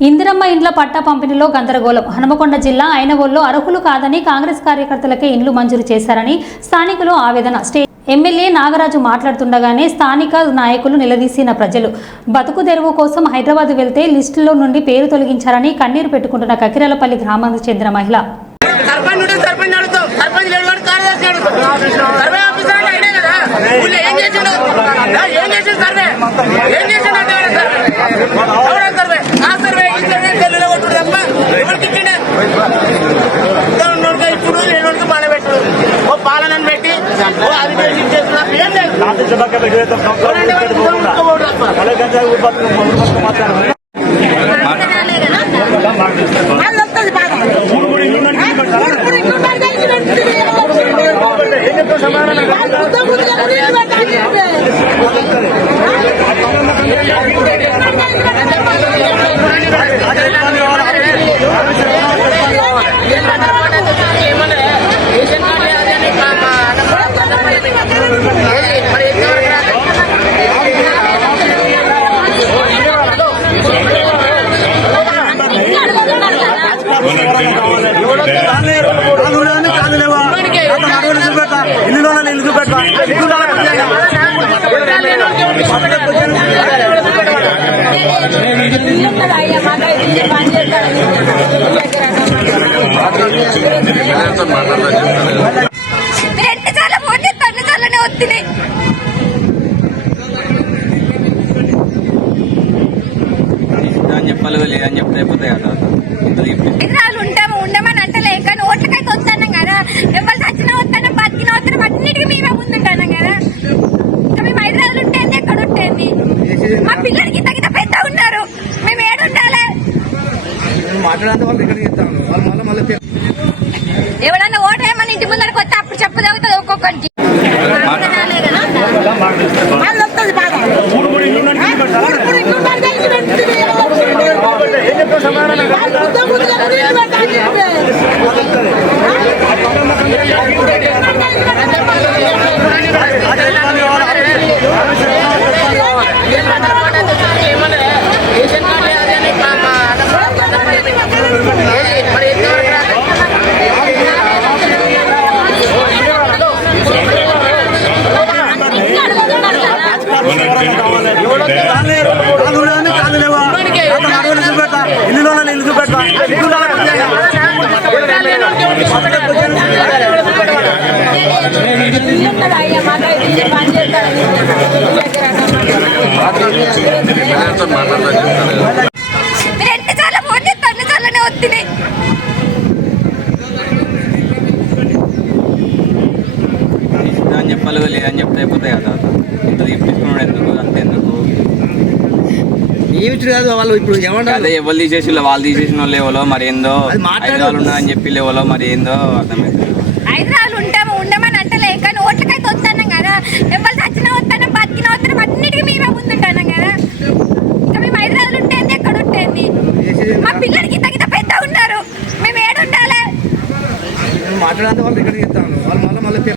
ఇందిరమ్మ ఇండ్ల పట్టా పంపిణీలో గందరగోళం. హనుమకొండ జిల్లా ఐనవోల్లో అర్హులు కాదని కాంగ్రెస్ కార్యకర్తలకే ఇండ్లు మంజూరు చేశారని స్థానికులు ఆవేదన. ఎమ్మెల్యే నాగరాజు మాట్లాడుతుండగానే స్థానిక నాయకులు నిలదీసిన ప్రజలు బతుకు తెరువు కోసం హైదరాబాద్ వెళ్తే లిస్టులో నుండి పేరు తొలగించారని కన్నీరు పెట్టుకుంటున్న కకిరాలపల్లి గ్రామానికి చెందిన మహిళ. పాలనను పెట్టి చెప్పాలి లేదని చెప్తే అయిపోతాయి కదా. ఉంటాము ఉండమని అంటలే కానీ ఓట్లకైతే వస్తాను కదా. ఎవరు చచ్చినా వస్తాను బతికినా వస్తాను అన్నిటికీ మేమే ముందుంటాను కదా. మేము హైదరాబాద్ ఉంటేంది ఎక్కడ ఉంటేంది మా పిల్లలకి తగిన పెద్ద ఉన్నారు. మేము ఏడు ఉండాలి. ఎవడన్నా ఓటు ఏమన్నా ఇంటి ముందరకు వస్తే అప్పుడు చెప్పు తగ్గుతుంది ఒక్కొక్కరికి. చెప్పాలి లేదని చెప్తే అయిపోతాయి కదా. ఇంత తీసుకున్నాడు ఎందుకు అంతెందుకు కాదు. వాళ్ళు ఇప్పుడు అదే ఎవరు తీసేసి వాళ్ళు తీసేసిన వాళ్ళు ఎవరో మరి ఏందో హైదరాబాద్ ఉన్నదని చెప్పి ఎవరో మరి ఏందో అర్థమైంది. హైదరాబాద్ ఉంటాము ఉండమని అంటలే కానీ ఓట్లకైతే వస్తాను కదా. ఎవరు చచ్చినా వస్తాను బతికినా వస్తాను అన్నిటికీ మేమే ముందుంటాను కదా. మేము హైదరాబాద్ ఉంటేంది ఎక్కడ ఉంటేంది మా పిల్లలకి తగిన పెద్ద ఉన్నారు. మేము ఏడు ఉండాలి.